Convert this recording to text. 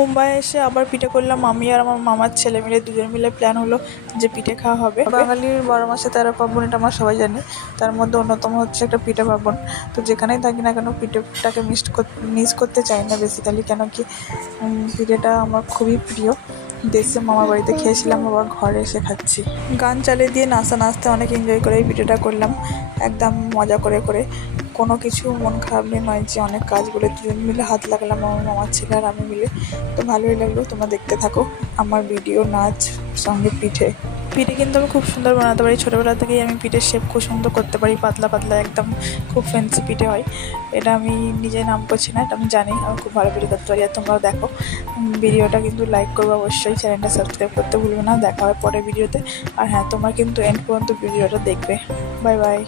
মুম্বাই এসে আবার পিঠে করলাম। আমি আর আমার মামার ছেলে মিলে দুজন মিলে প্ল্যান হলো যে পিঠে খাওয়া হবে। বাঙালির 12 মাসে 13 পার্বণ, এটা আমরা সবাই জানি। তার মধ্যে অন্যতম হচ্ছে একটা পিঠে পার্বণ। তো যেখানেই থাকি না কেন পিঠেটাকে মিস করতে চাই না বেসিক্যালি, কেন কি পিঠেটা আমার খুবই প্রিয়। দেশে মামার বাড়িতে খেয়েছিলাম, আবার ঘরে এসে খাচ্ছি। গান চালিয়ে দিয়ে নাচতে অনেক এনজয় করে এই পিঠেটা করলাম, একদম মজা করে করে। কোনো কিছু মন খারাপ নিয়ে নয়, যে অনেক কাজ বলে দুজন মিলে হাত লাগালাম, আমার মামার ছেলে আর আমি মিলে। তো ভালোই লাগলো। তোমরা দেখতে থাকো আমার ভিডিও, নাচ সঙ্গে পিঠে কিন্তু আমি খুব সুন্দর বানাতে পারি। ছোটোবেলা থেকেই আমি পিঠের শেপ খুব সুন্দর করতে পারি, পাতলা পাতলা একদম খুব ফ্যান্সি পিঠে হয়। এটা আমি নিজে নাম করছি না, এটা আমি জানি আমি খুব ভালো পিঠে করতে পারি। আর তোমরাও দেখো ভিডিওটা, কিন্তু লাইক করবো অবশ্যই, চ্যানেলটা সাবস্ক্রাইব করতে ভুলবে না। দেখা হয় পরের ভিডিওতে। আর হ্যাঁ, তোমরা কিন্তু এন্ড পর্যন্ত ভিডিওটা দেখবে। Bye bye.